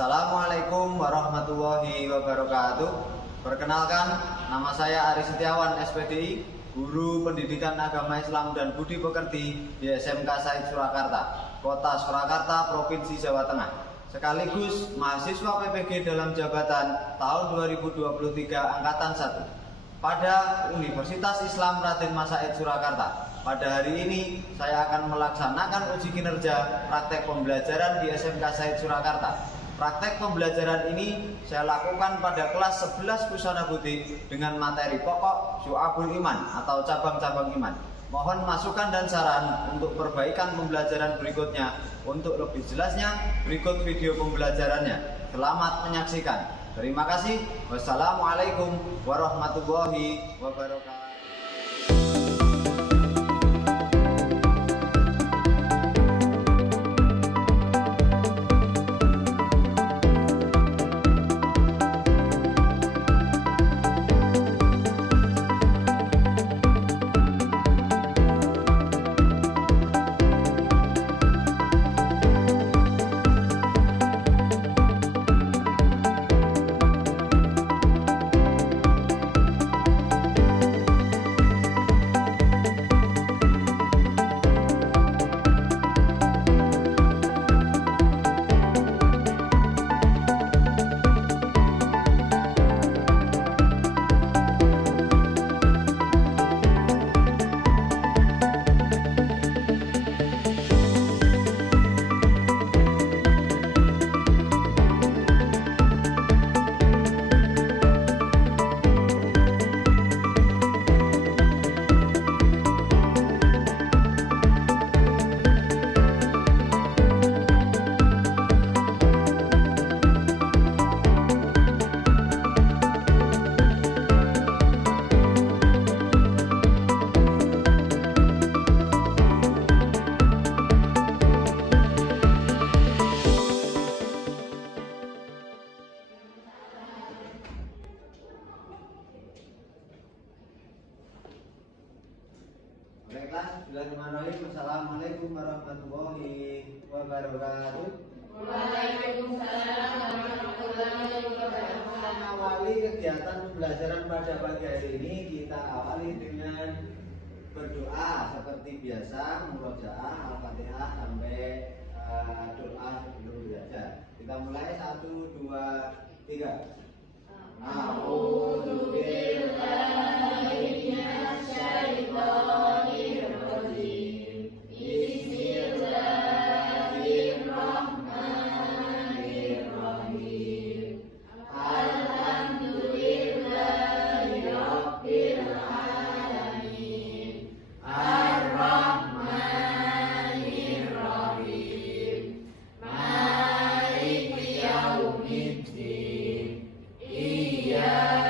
Assalamualaikum warahmatullahi wabarakatuh. Perkenalkan, nama saya Ari Setiawan, SPDI, Guru Pendidikan Agama Islam dan Budi Pekerti di SMK Said Surakarta, Kota Surakarta, Provinsi Jawa Tengah. Sekaligus mahasiswa PPG dalam jabatan tahun 2023 Angkatan 1 pada Universitas Islam Raden Mas Said Surakarta. Pada hari ini saya akan melaksanakan uji kinerja praktek pembelajaran di SMK Said Surakarta. Praktek pembelajaran ini saya lakukan pada kelas 11 Busana Butik dengan materi pokok Syu'abul Iman atau cabang-cabang iman. Mohon masukan dan saran untuk perbaikan pembelajaran berikutnya. Untuk lebih jelasnya, berikut video pembelajarannya. Selamat menyaksikan. Terima kasih. Wassalamualaikum warahmatullahi wabarakatuh. Baiklah, bismillahirrahmanirrahim. Assalamualaikum warahmatullahi wabarakatuh. Waalaikumsalam warahmatullahi wabarakatuh. Awali kegiatan pembelajaran pada pagi hari ini kita awali dengan berdoa seperti biasa, murojaah, Al-Fatihah sampai doa sebelum belajar. Kita mulai 1, 2, 3. A'udzu billahi minasyaitonir rajim. Bismillahirrahmanirrahim. Alhamdulillahi rabbil alamin. Ar-Rahmanir Rahim. Maliki yaumiddin. Iyyaka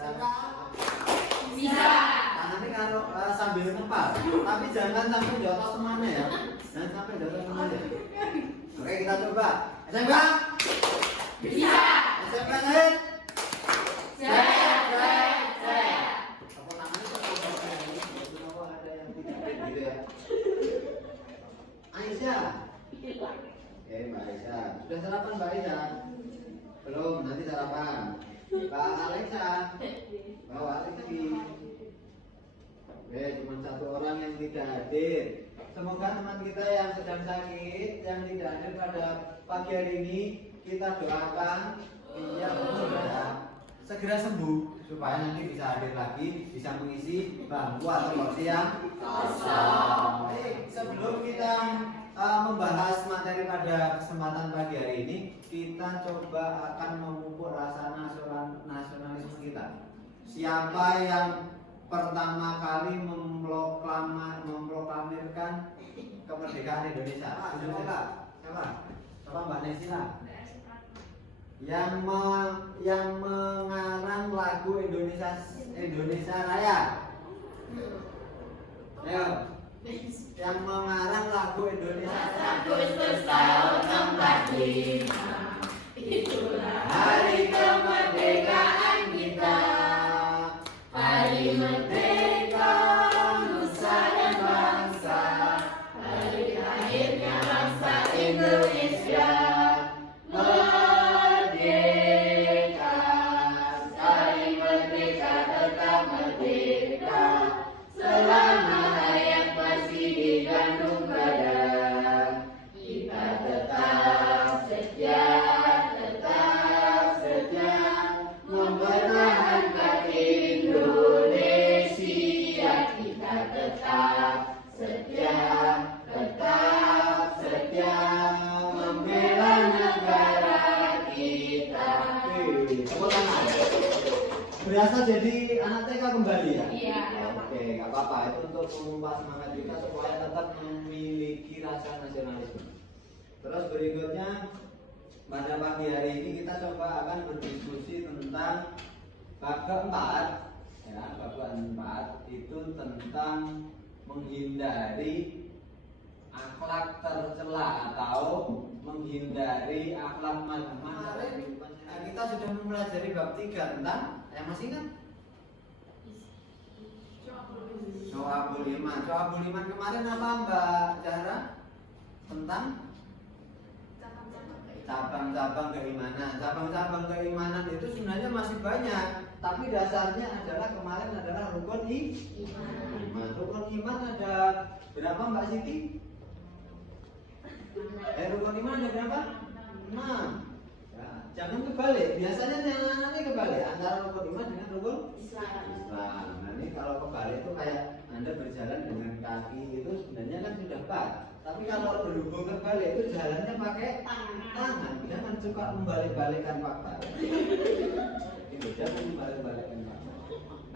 Bisa. Tangannya karo sambil ngepal, tapi jangan sampai jatuh semuanya ya. Jangan sampai jatuh semuanya. Oke, kita coba. SMK. Bisa. SMK Said. Saya. Apa namanya kok kenapa ada yang tidak gitu ya? Aisyah. Mbak Aisyah. Sudah sarapan Mbak Aisyah? Belum, nanti sarapan. Mbak Alexa. Bawa Rizky. Cuma satu orang yang tidak hadir. Semoga teman kita yang sedang sakit, yang tidak hadir pada pagi hari ini, kita doakan dia segera sembuh supaya nanti bisa hadir lagi, bisa mengisi bangku atau kursi yang kosong. Sebelum kita membahas materi pada kesempatan pagi hari ini, kita coba akan memupuk rasa nasionalisme kita. Siapa yang pertama kali memproklamirkan kemerdekaan Indonesia? Siapa? Mbak Nesila. Yang mengarang lagu Indonesia Raya. Ayo. Yang mengarang lagu Indonesia Raya. Agustus tahun 45. Itulah hari kemerdekaan kita. Hari merdeka nusa dan bangsa. Hari lahirnya bangsa Indonesia. Merdeka, hari merdeka tetap merdeka. Selama hayat masih digandung badan, kita tetap setia mempertahankan Indonesia. Kita tetap setia membela negara kita. Berasa jadi anak TK kembali ya? Iya. Oke, nggak apa-apa. Itu untuk mengubah semangat kita supaya tetap memiliki rasa nasionalisme. Terus berikutnya pada pagi hari ini kita coba akan berdiskusi tentang bab keempat. Ya, bab keempat itu tentang menghindari akhlak tercela atau menghindari akhlak mazmumah. Kita sudah mempelajari bab 3 tentang yang masih ingat? Syu'abul Iman. Syu'abul Iman kemarin apa Mbak Dara? Tentang cabang-cabang keimanan. Cabang-cabang keimanan itu sebenarnya masih banyak, tapi dasarnya adalah kemarin adalah rukun iman. Rukun iman ada berapa Mbak Siti? Rukun iman ada berapa? 6. Ya, jangan kebalik. Biasanya nanti kebalik antara rukun iman dengan rukun Islam. Nah, ini kalau kebalik itu kayak Anda berjalan dengan kaki itu sebenarnya kan sudah pas. Tapi kalau berhubung terbalik itu jalannya pakai tangan. Jangan suka membalik-balikan fakta. Itu jangan membalik-balikan fakta.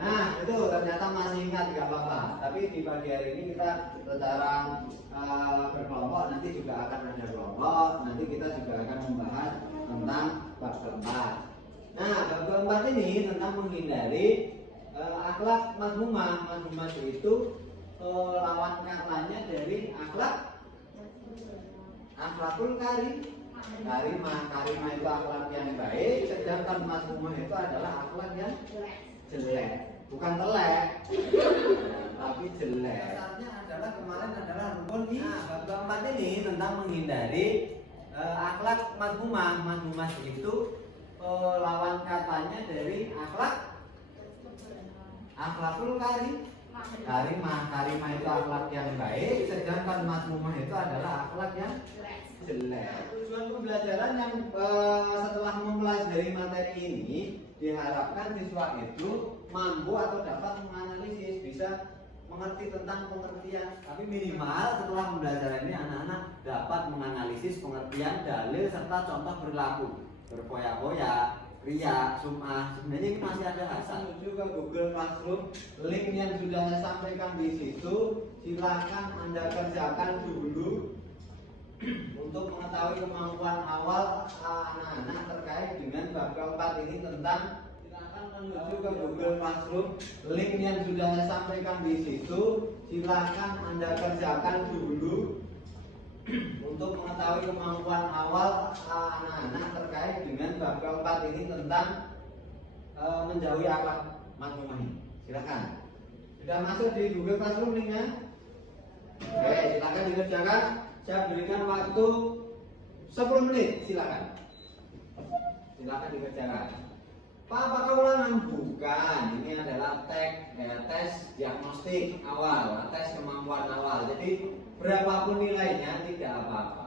Nah, itu ternyata masih ingat, nggak apa-apa. Tapi di pagi hari ini kita secara berkelompok, nanti juga akan ada kelompok. Nanti kita juga akan membahas tentang bab keempat. Nah, bab keempat ini tentang menghindari akhlak mazmumah. Mazmumah itu lawan katanya dari akhlakul karimah. Karimah itu akhlak yang baik, sedangkan mazmumah itu adalah akhlak yang jelek. Bukan telek, tapi jelek. Dasarnya adalah kemarin adalah rukun iman. Nah, bab keempat ini tentang menghindari akhlak mazmumah. Mazmumah itu lawan katanya dari akhlakul karimah itu akhlak yang baik, sedangkan mazmumah itu adalah akhlak yang jelek. Tujuan pembelajaran yang setelah mempelajari materi ini diharapkan siswa itu mampu atau dapat menganalisis, bisa mengerti tentang pengertian. Tapi minimal setelah pembelajaran ini anak-anak dapat menganalisis pengertian dalil serta contoh berlaku. Berfoya-foya, ria, sum'ah, sebenarnya ini masih ada hasil. Juga Google Classroom, link yang sudah saya sampaikan di situ, silahkan Anda kerjakan dulu untuk mengetahui kemampuan awal anak-anak terkait dengan bab keempat ini tentang silahkan menuju ke Google Classroom. Link yang sudah saya sampaikan di situ, silakan Anda kerjakan dulu untuk mengetahui kemampuan awal anak-anak terkait dengan bab keempat ini tentang menjauhi akhlak mazmumah. Silakan. Sudah masuk di Google Classroom linknya? Oke, silakan dikerjakan. Saya berikan waktu 10 menit, silakan. Silakan dikerjakan. Pak, apakah ulangan? Bukan. Ini adalah tes diagnostik awal, tes kemampuan awal. Jadi berapapun nilainya tidak apa-apa.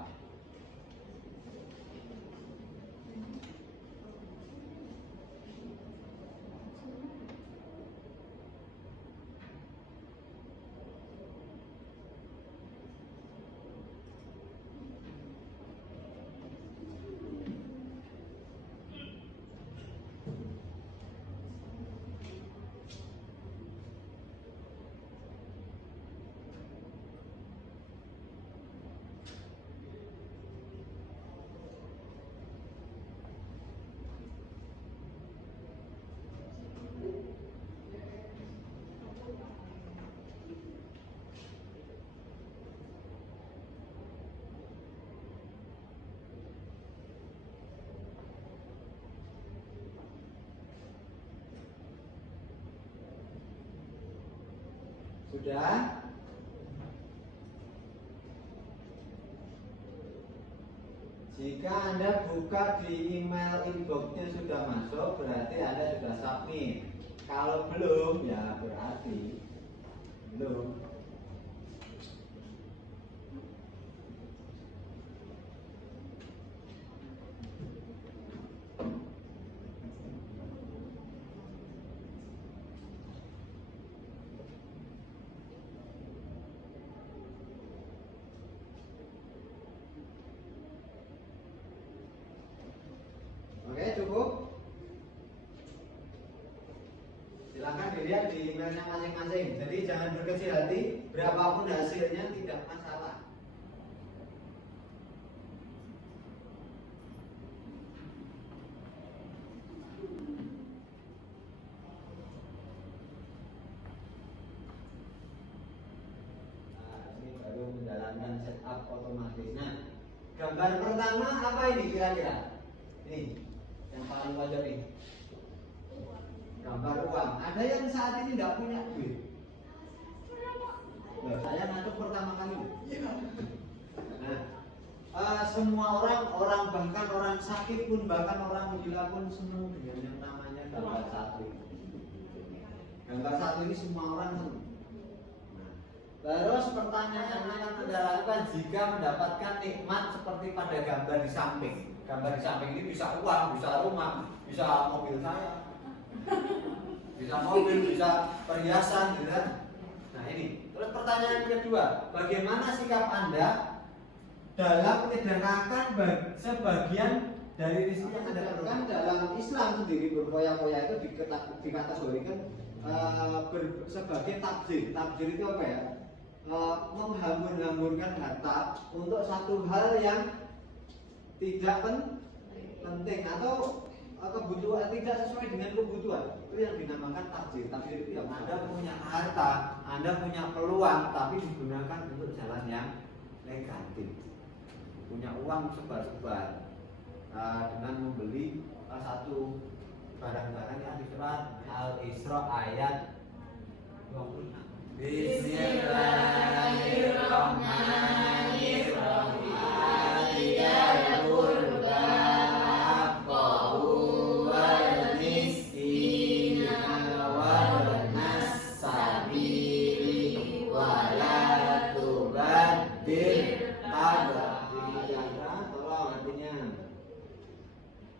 Sudah? Jika Anda buka di email inboxnya sudah masuk, berarti Anda sudah submit. Kalau belum, ya berarti belum. Oke, cukup. Silahkan dilihat di emailnya masing-masing. Jadi jangan berkecil hati, berapapun hasilnya tidak masalah. Nah, ini baru menjalankan setup otomatisnya. Gambar pertama apa ini kira-kira? Ini yang paling pojok ini, gambar uang. Ada yang saat ini tidak punya duit? Nah, saya ngatur pertama kali. Nah, semua orang bahkan orang sakit pun, bahkan orang gila pun senang dengan yang namanya gambar satu. Gambar satu ini semua orang senang. Terus pertanyaan yang akan Anda lakukan jika mendapatkan nikmat seperti pada gambar di samping. Gambar di samping ini bisa uang, bisa rumah, bisa mobil saya, bisa mobil, bisa perhiasan, gitu kan? Nah ini. Terus pertanyaan kedua, bagaimana sikap Anda dalam menyederhanakan sebagian dari rezeki yang Anda perlukan? Dalam Islam sendiri berfoya-foya itu dikategorikan sebagai tabzir. Tabzir itu apa ya? Menghambur-hamburkan harta untuk satu hal yang tidak penting atau kebutuhan, tidak sesuai dengan kebutuhan, itu yang dinamakan tabzir. Tabzir itu yang Anda punya harta, Anda punya peluang, tapi digunakan untuk jalan yang negatif. Punya uang sebar-sebar dengan membeli satu barang-barang yang di surat Al-Isra ayat 26. Bismillahirrahmanirrahim.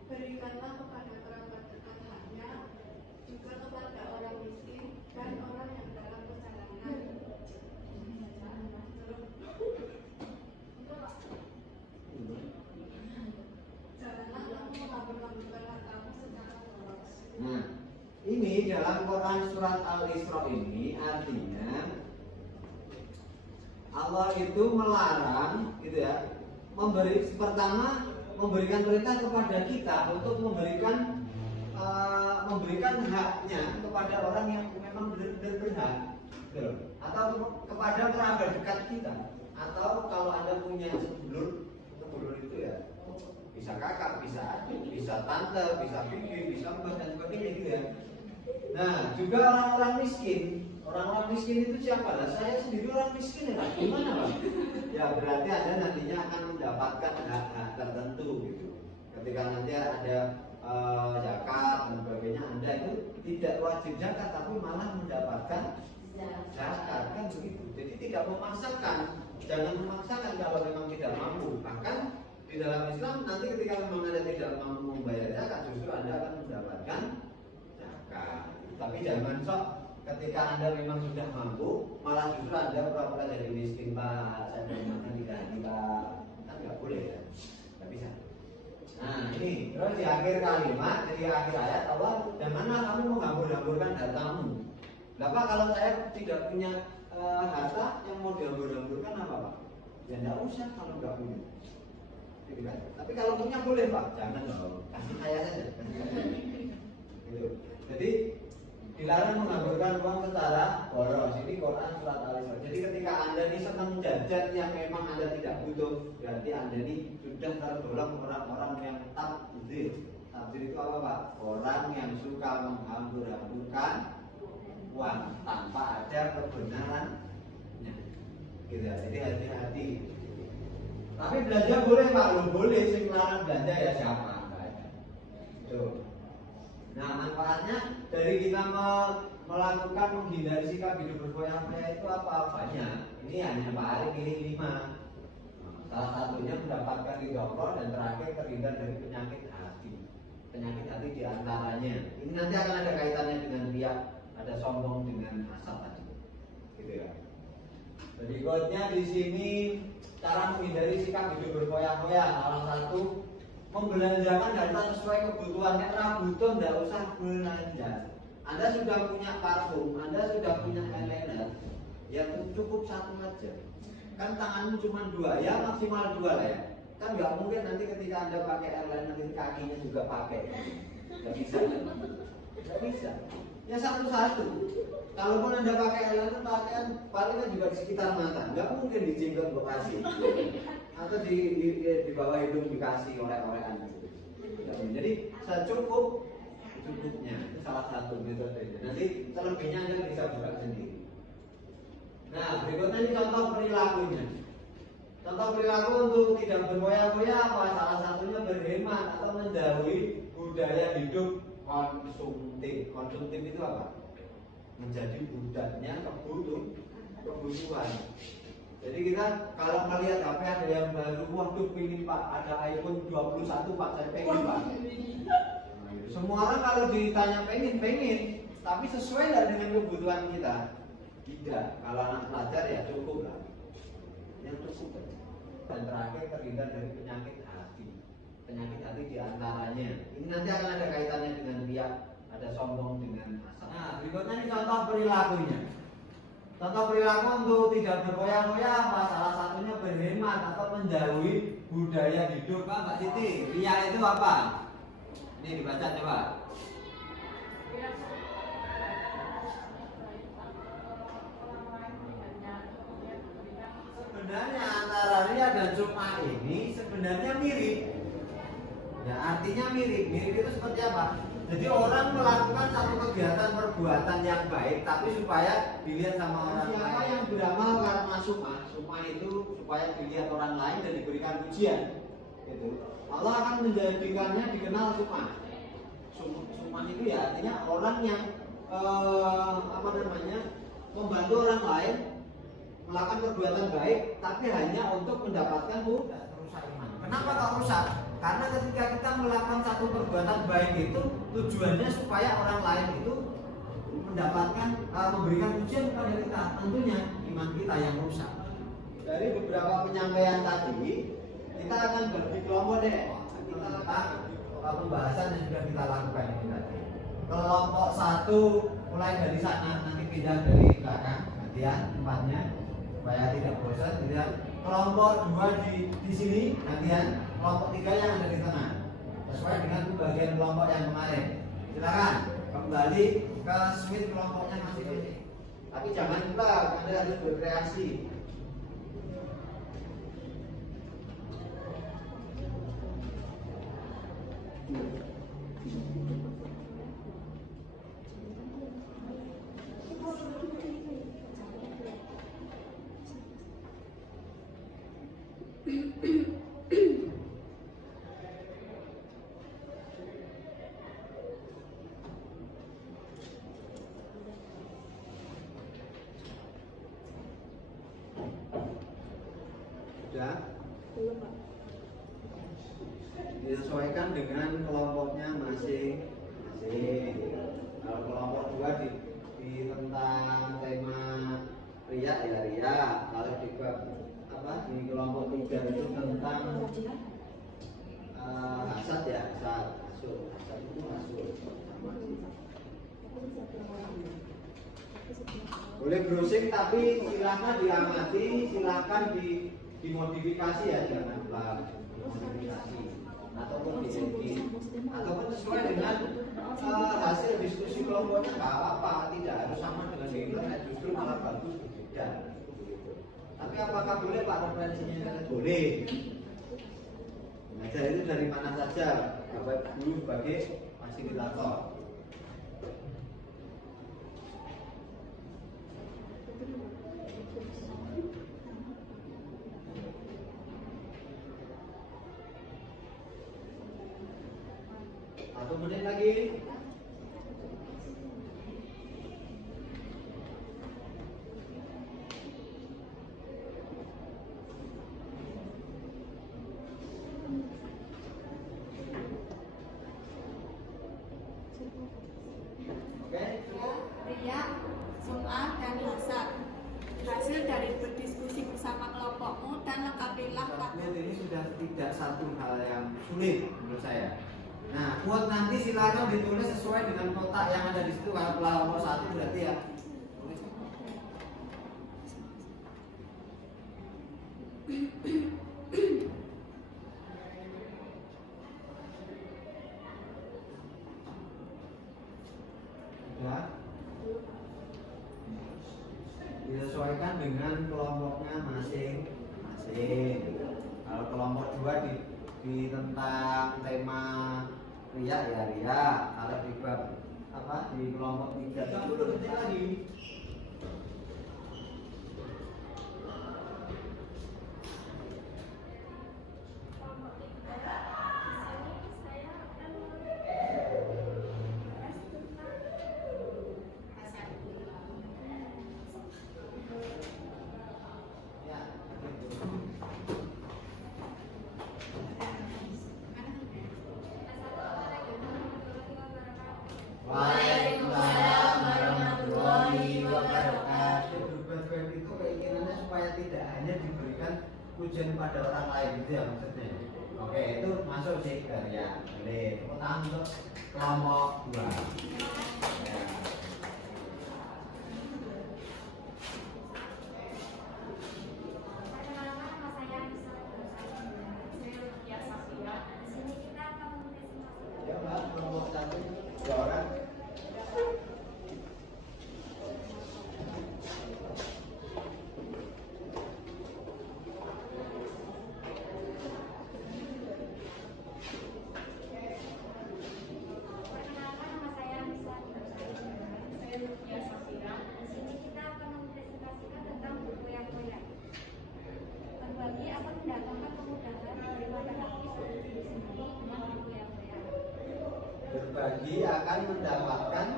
Berikanlah kepada kerabat dekatnya, juga kepada orang miskin dan orang yang dalam perjalanan. Janganlah kamu menghambur-hamburkan hartamu secara boros. Nah, ini dalam Quran surat Al-Isra ini artinya Allah itu melarang, gitu ya, memberikan perintah kepada kita untuk memberikan haknya kepada orang yang memang benar-benar berhak, gitu loh. Atau kepada kerabat dekat kita, atau kalau Anda punya sedulur itu ya bisa kakak, bisa adik, bisa tante, bisa bibi, bisa mbak dan sebagainya gitu ya. Nah, juga orang-orang miskin. Orang-orang miskin itu siapa lah? Saya sendiri orang miskin ya, gimana Pak? Ya berarti Anda nantinya akan mendapatkan hak-hak tertentu gitu. Ketika nanti ada zakat dan sebagainya, Anda itu tidak wajib zakat tapi malah mendapatkan zakat kan begitu. Jadi tidak memaksakan, jangan memaksakan kalau memang tidak mampu. Bahkan di dalam Islam nanti ketika memang Anda tidak mampu membayar zakat, justru Anda akan mendapatkan zakat. Tapi jangan sok ketika Anda memang sudah mampu, malah justru Anda pura-pura jadi miskin Pak, saya mau makan di ganti Pak, kan nggak boleh ya, nggak bisa. Nah ini terus di akhir kalimat, di akhir ayat Allah, janganlah kamu menghambur-hamburkan hartamu. Bapak kalau saya tidak punya harta yang mau dihambur-hamburkan apa Pak? Ya nggak usah kalau nggak punya. Gitu kan? Tapi kalau punya boleh Pak, jangan dong, kasih saya saja. Gitu. Jadi dilarang menghamburkan uang secara boros. Ini Quran surat Al-Isra. Jadi ketika Anda ini senang jajan yang memang Anda tidak butuh, berarti Anda ini sudah tergolong orang-orang yang tabdzir. Tabdzir itu apa Pak? Orang yang suka menghambur-hamburkan uang tanpa ada kebenarannya. Gitu ya. Jadi hati-hati. Tapi belanja boleh Pak, boleh. Sing larang belanja ya siapa? Tuh. Nah manfaatnya dari kita melakukan menghindari sikap hidup berfoya-foya itu apa? Banyak. Ini hanya Pak Ari pilih 5. Salah satunya mendapatkan ridho Allah dan terakhir terhindar dari penyakit hati. Penyakit hati diantaranya. Ini nanti akan ada kaitannya dengan riya, ada sombong dengan hasad tadi. Gitu ya. Berikutnya di sini cara menghindari sikap hidup berfoya-foya. Salah satu membelanjakan harta sesuai kebutuhannya. Butuh tidak usah belanja. Anda sudah punya parfum, Anda sudah punya eyeliner, ya cukup 1 aja. Kan tanganmu cuma 2, ya maksimal 2 lah ya. Kan nggak mungkin nanti ketika Anda pakai eyeliner nanti kakinya juga pakai. Nggak bisa. Nggak bisa. Ya 1-1. Kalaupun Anda pakai eyeliner, pakaian paling juga di sekitar mata. Nggak mungkin di jenggot bekasi. Atau di bawah hidung dikasih oleh-olehan gitu. Jadi secukupnya itu salah satu metode. Nanti selebihnya Anda bisa buka sendiri. Nah berikutnya ini contoh perilakunya. Contoh perilaku untuk tidak berfoya-foya apa? Salah satunya berhemat atau menjauhi budaya hidup konsumtif. Konsumtif itu apa? Menjadi budaknya kebutuhan. Jadi kita kalau melihat HP ada yang baru, waduh pingin Pak, ada iPhone 21 Pak, saya pengen Pak. Semua orang kalau ditanya pengen, tapi sesuai nggak dengan kebutuhan kita? Tidak. Kalau anak pelajar ya cukup lah, yang cukup. Dan terakhir terhindar dari penyakit hati. Penyakit hati diantaranya. Ini nanti akan ada kaitannya dengan riya, ada sombong dengan hasad. Nah berikutnya ini contoh perilakunya. Contoh perilaku untuk tidak berfoya-foya apa? Salah satunya berhemat atau menjauhi budaya hidup. Pak, Mbak Siti, riya itu apa? Ini dibaca coba. Sebenarnya antara riya dan sum'ah ini sebenarnya mirip. Ya, artinya mirip. Mirip itu seperti apa? Jadi orang melakukan satu kegiatan perbuatan yang baik, tapi supaya dilihat sama orang lain. Siapa yang beramal karena sum'ah itu supaya dilihat orang lain dan diberikan pujian. Gitu. Allah akan menjadikannya dikenal sum'ah. Sum'ah itu ya artinya orang yang membantu orang lain melakukan perbuatan baik, tapi hanya untuk mendapatkan rusak iman. Kenapa kok rusak? Karena ketika kita melakukan satu perbuatan baik itu tujuannya supaya orang lain itu mendapatkan memberikan pujian kepada kita, tentunya iman kita yang rusak. Dari beberapa penyampaian tadi, kita akan bagi kelompok deh. Kita pembahasan yang sudah kita lakukan ini tadi. Kelompok 1 mulai dari sana, nanti pindah dari belakang, gantian tempatnya supaya tidak bosan. Kelompok 2 di sini gantian. Kelompok 3 yang ada di tengah sesuai dengan pembagian kelompok yang kemarin. Silakan. kembali ke suite kelompoknya masing-masing. Tapi jangan lupa Anda harus berkreasi. Sudah? Belum, Pak. Disesuaikan dengan kelompoknya masing-masing. Kalau kelompok 2 di tentang tema ria ya ria. Kalau di di kelompok 3 itu tentang hasad ya hasad. Hasad itu masuk sama sih. Boleh browsing tapi silakan diamati, silakan dimodifikasi ya, jangan lupa dimodifikasi ataupun diedit ataupun sesuai dengan hasil diskusi kelompoknya, nggak apa-apa, tidak harus sama dengan di internet, justru malah bagus berbeda. Tapi apakah boleh Pak referensinya? Boleh. Belajar itu dari mana saja, Bapak Guru sebagai fasilitator. Satu menit lagi. Oke. Ria, sum'ah, dan hasad. Hasil dari berdiskusi bersama kelompokmu dan lengkapilah tabel. Ini sudah tidak satu hal yang sulit menurut saya. Nah, quote nanti silakan ditulis sesuai dengan kotak yang ada di situ. Kalau kelompok 1 berarti ya tulis. Sudah? Disesuaikan dengan kelompoknya masing-masing. Kalau kelompok 2 di tentang tema ria ya ria. Kalau di bab di kelompok 3 10 detik lagi. Waalaikumsalam warahmatullahi wabarakatuh. Berbuat itu keinginannya supaya tidak hanya diberikan pujian pada orang lain, itu ya maksudnya. Oke, itu masuk sih ya. Boleh. Tepuk tangan untuk kelompok 2. Ya. Ya, Mbak, kelompok 1 2 orang. Berbagi akan mendapatkan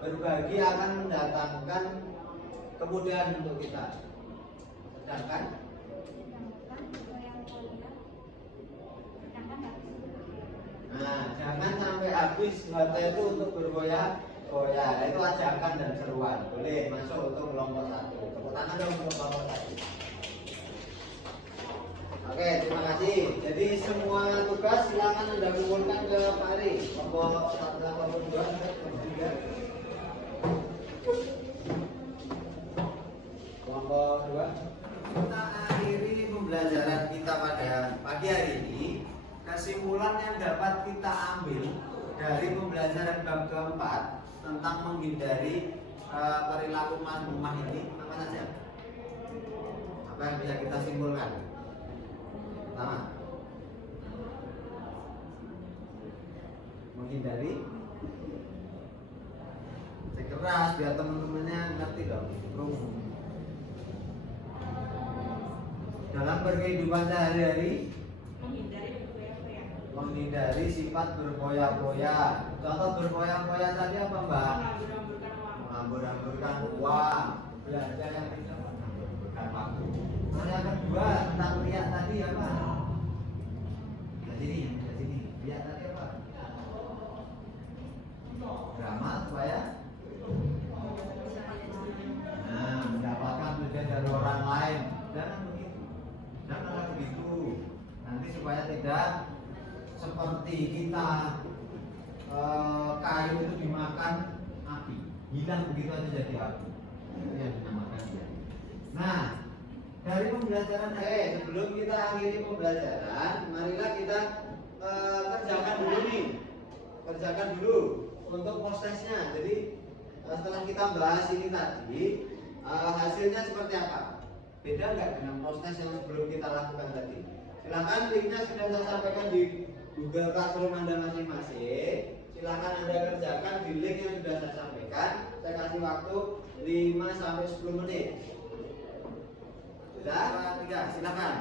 berbagi akan mendatangkan kemudahan untuk kita. Sedangkan jangan sampai habis harta itu untuk bergoyah-goyah. Itu ajakan dan seruan. Boleh masuk untuk kelompok 1. Tepuk tangan dong untuk kelompok 1. Oke, terima kasih. Jadi semua tugas silakan Anda kumpulkan ke Pak Ari. Kelompok 1 dan kelompok 2 sampai kelompok 3. Kelompok 2. Kita akhiri pembelajaran kita pada pagi hari ini. Kesimpulan yang dapat kita ambil dari pembelajaran bab keempat tentang menghindari perilaku mazmumah ini apa saja? Apa yang bisa kita simpulkan? Pertama, menghindari keras biar teman-temannya ngerti dong. Dalam berkehidupan sehari-hari menghindari sifat berfoya-foya. Contoh berfoya-foya tadi apa, Mbak? Menghambur-hamburkan uang, belanja yang tidak menghambur-hamburkan waktu. Terus yang kedua tentang riak tadi apa? Di sini. Riak tadi apa? Beramal supaya mendapatkan pujian dari orang lain. Jangan begitu. Nanti supaya tidak seperti kita kayu itu dimakan api, hilang begitu aja jadi api. Itu yang dinamakan dia. Nah, dari pembelajaran sebelum kita akhiri pembelajaran, marilah kita kerjakan dulu untuk prosesnya. Jadi setelah kita bahas ini tadi, hasilnya seperti apa? Beda nggak dengan proses yang sebelum kita lakukan tadi? Silahkan linknya sudah saya sampaikan di Google Classroom Anda masing-masing. Silahkan Anda kerjakan di link yang sudah saya sampaikan. Saya kasih waktu 5-10 menit. Sudah? 3, silahkan.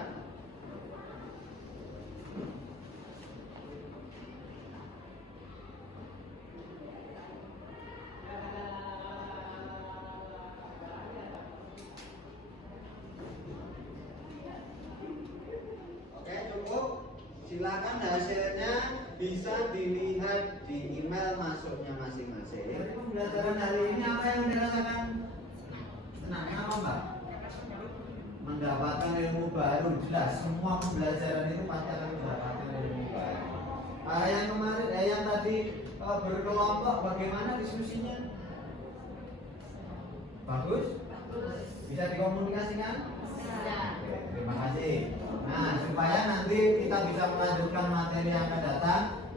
Silakan hasilnya bisa dilihat di email masuknya masing-masing. Dari pembelajaran hari ini apa yang dirasakan? Senang apa, Mbak? Mendapatkan ilmu baru. Jelas semua pembelajaran itu pasti akan mendapatkan ilmu baru. Yang kemarin, yang tadi berkelompok, bagaimana diskusinya? Bagus? Bisa dikomunikasikan? Oke, terima kasih. Nah, supaya nanti kita bisa melanjutkan materi yang akan datang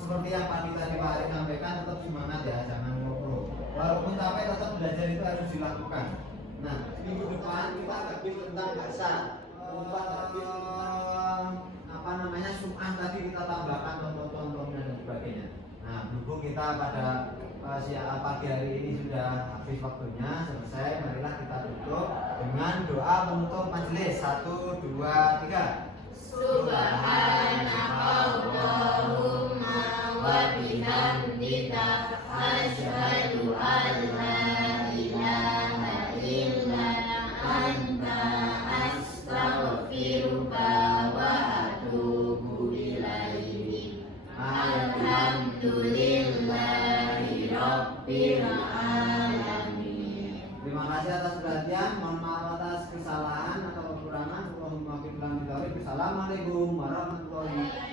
seperti yang Pak tadi Pak Ari sampaikan, tetap semangat ya, jangan ngobrol. Walaupun capek tetap belajar itu harus dilakukan. Nah, minggu depan kita habis tentang bahasa. Sum'ah tadi kita tambahkan contoh-contohnya dan sebagainya. Nah, berhubung kita pada pagi hari ini sudah habis waktunya, selesai, marilah kita tutup dengan doa penutup majelis. 1, 2, 3. Subhanakallahumma wa bihamdika asyhadu an la ilaha illa anta astaghfiruka wa atubu ilaik. Alhamdulillahi rabbil alamin. Terima kasih atas perhatian, mohon maaf atas kesalahan atau kekurangan. Assalamualaikum warahmatullahi wabarakatuh.